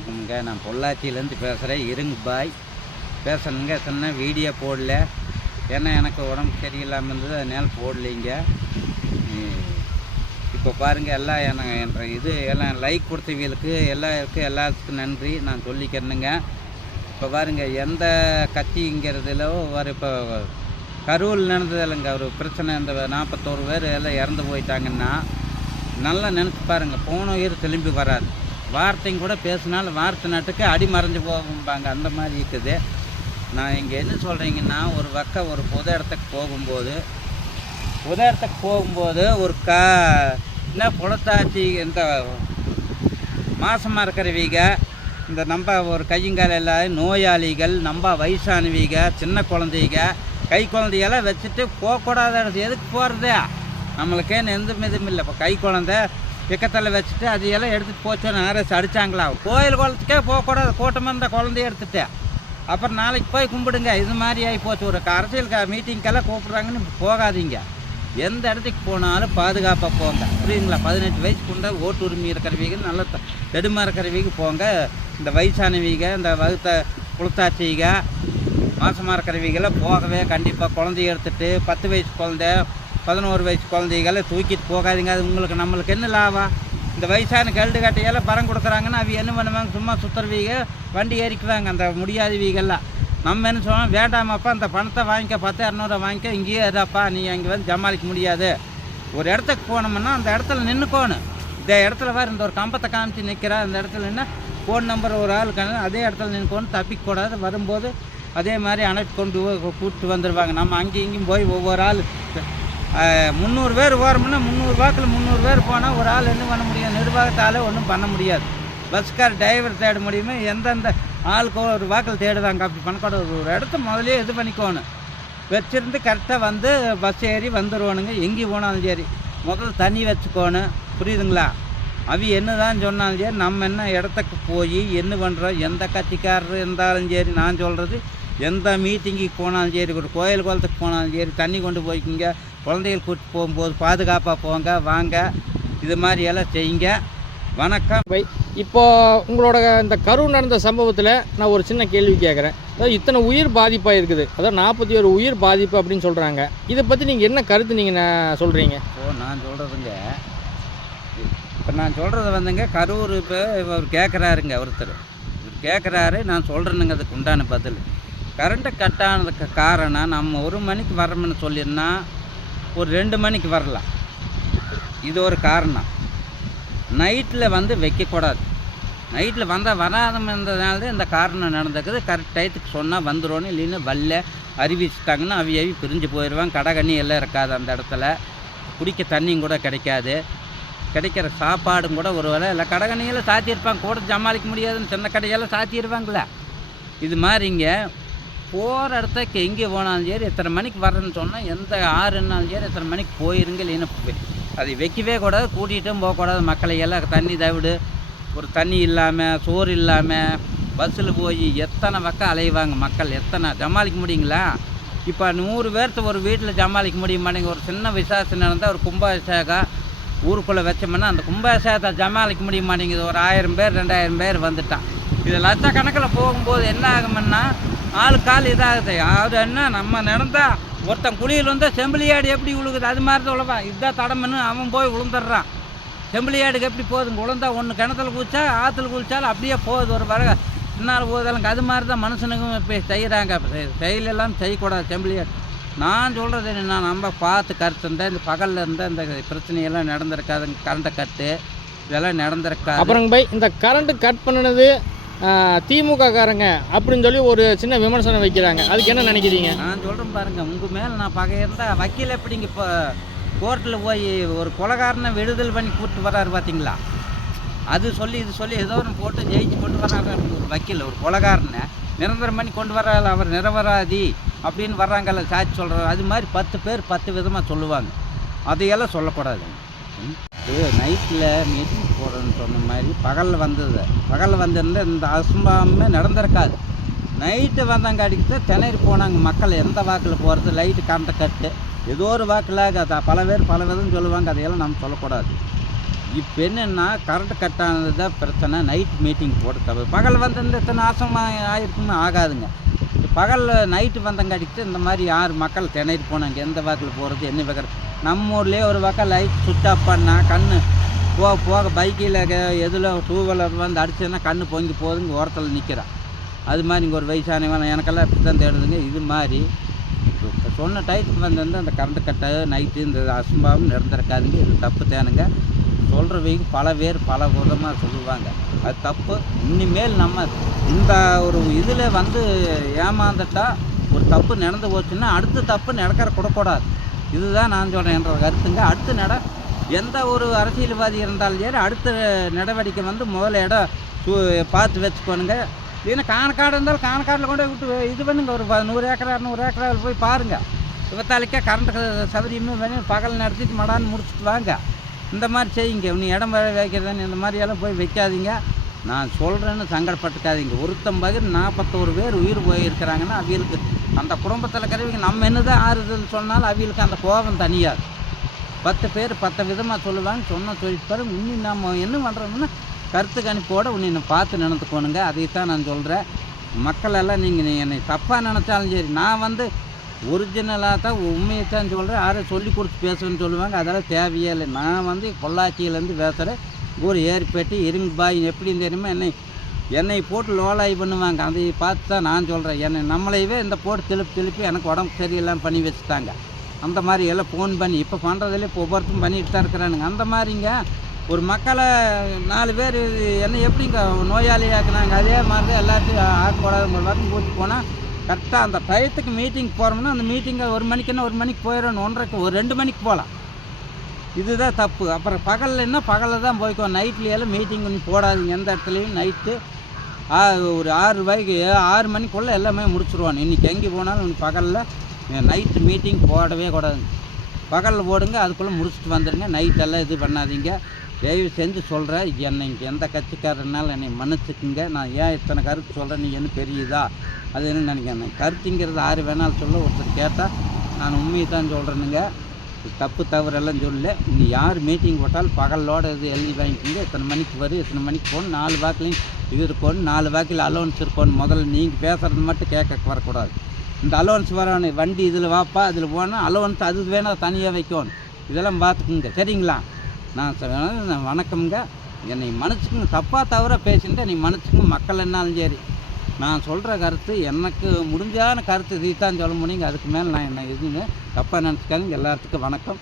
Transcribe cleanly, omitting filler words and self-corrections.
வணக்கம்ங்க. நான் பொள்ளாச்சியிலேருந்து பேசுகிறேன். இருங்க பாய் பேசணுங்க. சொன்னால் வீடியோ போடல, ஏன்னா எனக்கு உடம்பு சரியில்லாமல் இருந்தது, அதனால் போடலைங்க. இப்போ பாருங்கள், எல்லாம் என்ற இது எல்லாம் லைக் கொடுத்தவங்களுக்கு எல்லாத்துக்கும் நன்றி நான் சொல்லிக்கிறேனுங்க. இப்போ பாருங்கள், எந்த கட்சிங்கிறதுல ஒரு இப்போ கரூரில் நடந்தது இல்லைங்க ஒரு பிரச்சனை, இந்த 41 பேர் எல்லாம் இறந்து போயிட்டாங்கன்னா நல்லா நினச்சி பாருங்கள். போன உயிர் திரும்பி வராது. வார்த்தையும் கூட பேசினாலும் வார்த்தை நாட்டுக்கு அடி மறைஞ்சு போகும்பாங்க, அந்த மாதிரி இருக்குது. நான் இங்கே என்ன சொல்கிறீங்கன்னா, ஒரு ஒரு பொது இடத்துக்கு போகும்போது ஒரு என்ன புலத்தாச்சி இந்த மாசமாக இருக்கிறவீங்க, இந்த நம்ம ஒரு கையங்கால எல்லாம் நோயாளிகள், நம்ம வயசானவீங்க, சின்ன குழந்தைங்க, கை குழந்தையெல்லாம் வச்சுட்டு போகக்கூடாத இடத்து எதுக்கு போகிறது? நம்மளுக்கேன்னு எந்த இதுவும் இல்லை. இப்போ கை குழந்தை பிக்கத்தில் வச்சுட்டு அதையெல்லாம் எடுத்துகிட்டு போச்சோன்னு அரசு அடித்தாங்களா? கோயில் குளத்துக்கே போகக்கூடாது, கூட்டமாக இருந்த குழந்தைய எடுத்துகிட்டு அப்புறம் நாளைக்கு போய் கும்பிடுங்க. இது மாதிரி ஆகி போச்சு. ஒரு அரசியல் மீட்டிங்கெல்லாம் கூப்பிட்றாங்கன்னு போகாதீங்க. எந்த இடத்துக்கு போனாலும் பாதுகாப்பாக போங்க, புரியுதுங்களா? 18 வயசுக்குண்ட ஓட்டு உரிமை இருக்கிறவங்க, நல்ல தெடுமா இருக்கிறவங்க போங்க. இந்த வயசானவங்க, இந்த புலத்தாச்சிங்க, மாசமாக இருக்கிறவங்களாம் போகவே கண்டிப்பாக குழந்தைய எடுத்துகிட்டு 10 வயசு குழந்தை, 11 வயசு குழந்தைகளை தூக்கிட்டு போகாதீங்க. அது நம்மளுக்கு என்ன லாபம்? இந்த வயசான கல்டு கட்டையெல்லாம் பணம் கொடுக்குறாங்கன்னா அவ என்ன பண்ணுவாங்க? சும்மா சுற்றுறவீங்க, வண்டி ஏறிக்குவாங்க. அந்த முடியாதவீங்கெல்லாம் நம்ம என்ன சொல்லுவோம்? வேண்டாமாப்பா, அந்த பணத்தை வாங்கிக்க, 10-200 வாங்கிக்க, இங்கேயே இருப்பா, நீ அங்கே வந்து சமாளிக்க முடியாது. ஒரு இடத்துக்கு போனோம்னா அந்த இடத்துல நின்றுக்கோணும். இந்த இடத்துல வேறு இந்த ஒரு கம்பத்தை காமிச்சு நிற்கிறா, அந்த இடத்துல நின்று ஃபோன் நம்பர் ஒரு ஆள் அதே இடத்துல நின்றுக்கோணும், தப்பிக்கூடாது. வரும்போது அதே மாதிரி அணைத்து கூப்பிட்டு வந்துடுவாங்க. நம்ம அங்கேயும் இங்கேயும் போய் ஒவ்வொரு ஆள் 300 பேர் போகிறோம்னா 300 வாக்கில் 300 பேர் போனால் ஒரு ஆள் என்ன பண்ண முடியும்? நிர்வாகத்தால் ஒன்றும் பண்ண முடியாது. பஸ்கார் டிரைவர் தேட முடியுமா? எந்தெந்த ஆளுக்கு ஒரு வாக்கில் தேடுவாங்க. அப்படி பண்ணக்கூடாது. ஒரு இடத்த முதலே இது பண்ணிக்கோணும், வச்சுருந்து கரெக்டாக வந்து பஸ் ஏறி வந்துடுவானுங்க. எங்கேயும் போனாலும் சரி முதல்ல தண்ணி வச்சுக்கோணும், புரியுதுங்களா? அவ என்ன தான் சொன்னாலும் சரி, நம்ம என்ன இடத்துக்கு போய் என்ன பண்ணுறோம்? எந்த கட்சிக்காரர் இருந்தாலும் சரி, நான் சொல்கிறது எந்த மீட்டிங்குக்கு போனாலும் சரி, ஒரு கோயில் குளத்துக்கு போனாலும் சரி, தண்ணி கொண்டு போய்க்குங்க. குழந்தைகள் கூப்பிட்டு போகும்போது பாதுகாப்பாக போங்க, வாங்க. இது மாதிரி எல்லாம் செய்யுங்க. வணக்கம். இப்போ உங்களோட இந்த கரூர் நடந்த சம்பவத்தில் நான் ஒரு சின்ன கேள்வி கேட்குறேன். அதாவது இத்தனை உயிர் பாதிப்பாக இருக்குது, அதாவது 41 உயிர் பாதிப்பு அப்படின்னு சொல்கிறாங்க. இதை பற்றி நீங்கள் என்ன கருத்து நீங்கள் சொல்கிறீங்க? நான் சொல்கிறதுங்க, இப்போ நான் சொல்கிறது வந்துங்க, கரூர் இப்போ இவர் கேட்குறாருங்க, ஒருத்தர் கேட்குறாரு, நான் சொல்கிறேனுங்க அதுக்கு உண்டான பதில். கரண்ட்டு கட் ஆனதுக்கு காரணம், நம்ம 1 மணிக்கு வரோம்னு சொல்லியிருந்தா ஒரு 2 மணிக்கு வரலாம். இது ஒரு காரணம். நைட்டில் வந்து வைக்கக்கூடாது. நைட்டில் வந்தால் வராததுனால தான் இந்த காரணம் நடந்துக்குது. கரெக்ட் டயத்துக்கு சொன்னால் வந்துடும்னு, இல்லைன்னு வல்ல அறிவிச்சிட்டாங்கன்னா அவி பிரிஞ்சு போயிடுவாங்க. கடகண்ணி எல்லாம் இருக்காது அந்த இடத்துல, குடிக்க தண்ணியும் கூட கிடைக்காது, கிடைக்கிற சாப்பாடும் கூட ஒரு வேலை இல்லை. கடகண்ணியெல்லாம் சாத்தியிருப்பாங்க, கூட சமாளிக்க முடியாதுன்னு சின்ன கடையெல்லாம் சாத்திடுவாங்களே. இது மாதிரிங்க போகிற இடத்துக்கு எங்கே போனாலும் சரி, எத்தனை மணிக்கு வரேன்னு சொன்னால், எந்த ஆறுனாலும் சரி எத்தனை மணிக்கு போயிருங்க. இல்லைன்னு அதை வைக்கவே கூடாது, கூட்டிகிட்டும் போகக்கூடாது. மக்களையெல்லாம் தண்ணி தவிடு, ஒரு தண்ணி இல்லாமல், சோறு இல்லாமல் பஸ்ஸில் போய் எத்தனை பக்கம் அலைவாங்க மக்கள். எத்தனை சமாளிக்க முடியுங்களா? இப்போ 100 பேர்த்து ஒரு வீட்டில் சமாளிக்க முடிய மாட்டேங்க. ஒரு சின்ன விசேஷம் நடந்தால், ஒரு கும்பாபிஷேகம் ஊருக்குள்ளே வச்சோம்னா அந்த கும்பாபிஷேகத்தை சமாளிக்க முடிய மாட்டேங்குது. ஒரு 1000 பேர் 2000 பேர் வந்துட்டான். இது லட்சக்கணக்கில் போகும்போது என்ன ஆகும்னா, ஆளுக்கால் இதாகுது. அது என்ன, நம்ம நடந்தால் ஒருத்தன் குழியில் வந்தால் செம்பிளியாடு எப்படி விழுகுது, அது மாதிரி தான் உழவான். இதுதான் தடம்னு அவன் போய் விழுந்துடுறான். செம்பிளியாடுக்கு எப்படி போகுதுங்க? விழுந்தா ஒன்று கிணத்துல குளிச்சா, ஆற்றுல குளிச்சாலும் அப்படியே போகுது. ஒரு வர பின்னால் போகுதல்ங்க. அது மாதிரி தான் மனுஷனுக்கும் இப்போ செய்கிறாங்க. செயலெல்லாம் செய்யக்கூடாது செம்பிளியாடு. நான் சொல்கிறது என்னென்னா, நம்ம பார்த்து கருத்து இருந்தால் இந்த பகலில் இருந்தால் இந்த பிரச்சனையெல்லாம் நடந்திருக்காதுங்க. கரண்ட்டை கட்டு இதெல்லாம் நடந்திருக்காது. அப்புறம் இந்த கரண்ட்டு கட் பண்ணினது திமுக காரங்க அப்படின்னு சொல்லி ஒரு சின்ன விமர்சனம் வைக்கிறாங்க. அதுக்கு என்ன நினைக்கிறீங்க? நான் சொல்கிறேன் பாருங்கள், உங்கள் மேலே நான் பகை இருந்தால் வக்கீல் எப்படிங்க இப்போ கோர்ட்டில் போய் ஒரு கொலைகாரனை விடுதல் பண்ணி கூப்பிட்டு வர்றாரு பார்த்தீங்களா? அது சொல்லி இது சொல்லி ஏதோ ஒன்று போட்டு ஜெயிச்சு கொண்டு வர்றாரு ஒரு வக்கீல். ஒரு கொலைகாரனை நிரந்தரம் பண்ணி கொண்டு வர்றாரு, அவர் நிரபராதி அப்படின்னு வர்றாங்கல்ல, சாட்சி சொல்கிறாரு. அது மாதிரி 10 பேர் 10 விதமாக சொல்லுவாங்க. அதையெல்லாம் சொல்லக்கூடாது. நைட்டில் மீட்டிங் போடுறேன்னு சொன்ன மாதிரி பகலில் வந்தது. பகலில் வந்திருந்தால் இந்த அசம்பாவமே நடந்திருக்காது. நைட்டு வந்தாங்க அடிக்கிட்டு திணறி போனாங்க மக்கள். எந்த வாக்கில் போகிறது? லைட்டு கரண்ட்டை கட்டு ஏதோ ஒரு வாக்கில் பல பேர் பல விதம் சொல்லுவாங்க. அதையெல்லாம் நம்ம சொல்லக்கூடாது. இப்போ என்னென்னா கரண்ட் கட் ஆனது தான் பிரச்சனை. நைட் மீட்டிங் போட்டு தவிர பகல் வந்து இத்தனை நாசமாக ஆகிருக்குன்னு ஆகாதுங்க. பகலில் நைட்டு வந்தங்காட்டிட்டு இந்த மாதிரி யார் மக்கள் திணறி போனாங்க, எந்த வாக்கில் போகிறது என்ன வைக்கிறது. நம்ம ஊர்லேயே ஒரு பக்கம் லைட் சுவிட்ச் ஆஃப் பண்ணால் கண்ணு போக போக பைக்கில் எதில் டூ வீலர் வந்து அடிச்சதுன்னா கண்ணு பொங்கி போகுதுங்க, ஓரத்தில் நிற்கிறான். அது மாதிரி இங்கே ஒரு வயசானவன் எனக்கெல்லாம் இப்படி தான் தேடுதுங்க. இது மாதிரி சொன்ன டைத்துக்கு வந்து அந்த கரண்ட் கட்டு நைட்டு இந்த அசம்பாவம் நடந்திருக்காதுங்க. இது தப்பு தேனுங்க. சொல்கிறவங்க பல பேர் பல விதமாக சொல்லுவாங்க, அது தப்பு. இனிமேல் நம்ம இந்த ஒரு இதில் வந்து ஏமாந்துட்டா ஒரு தப்பு நடந்து போச்சுன்னா அடுத்த தப்பு நடக்கிற கூடக்கூடாது. இதுதான் நான் சொல்கிறேன் என்ற கருத்துங்க. அடுத்து எந்த ஒரு அரசியல்வாதி இருந்தாலும் சரி அடுத்த நடவடிக்கை வந்து முதல்ல இடம் பார்த்து வச்சுக்கோணுங்க. இல்லைன்னா காணக்காடு இருந்தாலும் காணக்காடில் கொண்டு விட்டு இது பண்ணுங்க. ஒரு 100 ஏக்கரா 200 ஏக்கராவில் போய் பாருங்கள். விவத்தாலிக்கா கரண்ட்டு சௌகரியமே வேணும், பகல் நடத்திட்டு மடான்னு முடிச்சுட்டு வாங்க. இந்த மாதிரி செய்யுங்க. நீ இடம் வைக்கிறதுன்னு இந்த மாதிரியெல்லாம் போய் வைக்காதீங்க. நான் சொல்கிறேன்னு சங்கடப்பட்டுக்காதீங்க. ஒருத்தம் பகிர் 41 பேர் உயிர் போயிருக்கிறாங்கன்னா அவங்களுக்கு அந்த குடும்பத்தில் இருக்கிறவங்க நம்ம என்ன தான் ஆறுதல் சொன்னாலும் அவங்களுக்கு அந்த கோபம் தனியாது. 10 பேர் 10 விதமாக சொல்லுவாங்க. சொல்லிட்டு பாருங்க. இன்னும் நம்ம என்ன பண்ணுறோம்னா கருத்து கணிப்போடு இன்னும் பார்த்து நினைத்துக்கோணுங்க. அதைத்தான் நான் சொல்கிறேன். மக்களெல்லாம் நீங்கள் என்னை தப்பாக நினச்சாலும் சரி, நான் வந்து ஒரிஜினலாக தான் உண்மையை தான் சொல்கிறேன். யாரும் சொல்லி கொடுத்து பேசுவேன்னு சொல்லுவாங்க, அதெல்லாம் தேவையே இல்லை. நான் வந்து பொள்ளாச்சியிலேருந்து பேசுகிறேன். ஊர் ஏரிப்பேட்டி இருங்க பாய் எப்படின்னு தெரியுமா, என்னை போட்டு லோலாய் பண்ணுவாங்க. அதை பார்த்து தான் நான் சொல்கிறேன். என்னை நம்மளையவே இந்த போட்டு திருப்பி எனக்கு உடம்பு சரியில்லாமல் பண்ணி வச்சுட்டாங்க. அந்த மாதிரி எல்லாம் ஃபோன் பண்ணி இப்போ பண்ணுறதில்ல, இப்போ ஒவ்வொருத்தரும் பண்ணிட்டு தான் இருக்கிறானுங்க. அந்த மாதிரிங்க ஒரு மக்களை 4 பேர் என்னை எப்படிங்க நோயாளி ஆக்குனாங்க, அதே மாதிரி தான் எல்லாத்தையும் ஆக்கக்கூடாது. ஒரு வாரம் கூட்டி போனால் கரெக்டாக அந்த டயத்துக்கு மீட்டிங் போகிறோம்னா அந்த மீட்டிங்கை 1 மணிக்குன்னா 1 மணிக்கு போயிடணும், 1:30க்கு ஒரு 2 மணிக்கு போகலாம். இதுதான் தப்பு. அப்புறம் பகலில்னா பகலில் தான் போய்க்குவோம். நைட்லையெல்லாம் மீட்டிங் ஒன்று போடாதீங்க எந்த இடத்துலையும். நைட்டு ஒரு 6 மணிக்குள்ளே எல்லாமே முடிச்சுருவான். இன்றைக்கி எங்கே போனாலும் இன்னைக்கு பகலில் நைட்டு மீட்டிங் போடவே கூடாதுங்க. பகலில் போடுங்க, அதுக்குள்ளே முடிச்சுட்டு வந்துடுங்க. நைட்டெல்லாம் இது பண்ணாதீங்க. தயவு செஞ்சு சொல்கிறேன். என்னை எந்த கட்சிக்காரனாலும் என்னை மன்னிச்சுக்குங்க. நான் ஏன் இத்தனை கருத்து சொல்கிறேன், நீ என்ன தெரியுதா அது என்ன நினைக்கிறேன். கருத்துங்கிறது 6 வேணாலும் சொல்ல. ஒருத்தர் கேட்டால் நான் உண்மையை தான் சொல்கிறேனுங்க. தப்பு தவறெல்லாம் சொல்லல. நீ யார் மீட்டிங் போட்டாலும் பகலோட இது எழுதி வாங்கிக்கிங்க. இத்தனை மணிக்கு வரும், இத்தனை மணிக்கு போகணும், 4 வாக்கிலையும் இது இருக்கணும், 4 வாக்கில் அலோன்ஸ் இருக்கணும். முதல்ல நீங்கள் பேசுகிறது மட்டும் கேட்க வரக்கூடாது. இந்த அலோன்ஸ் வரணும். வண்டி இதில் வாப்பா அதில் போனால் அலோன்ஸ் அது வேணால் தனியாக வைக்கணும். இதெல்லாம் பார்த்துக்குங்க, சரிங்களா? நான் வணக்கம்ங்க. என்னை மன்னிச்சுக்குங்க. தப்பாக தவிர பேசிட்டு நீ மன்னிச்சுக்குங்க. மக்கள் என்னாலும் சரி, நான் சொல்கிற கருத்து எனக்கு முடிஞ்சான கருத்து இதைத்தான் சொல்ல முடியுங்க. அதுக்கு மேலே நான் என்ன எதுவுமே தப்பாக நினச்சிக்காதுங்க. எல்லாத்துக்கும் வணக்கம்.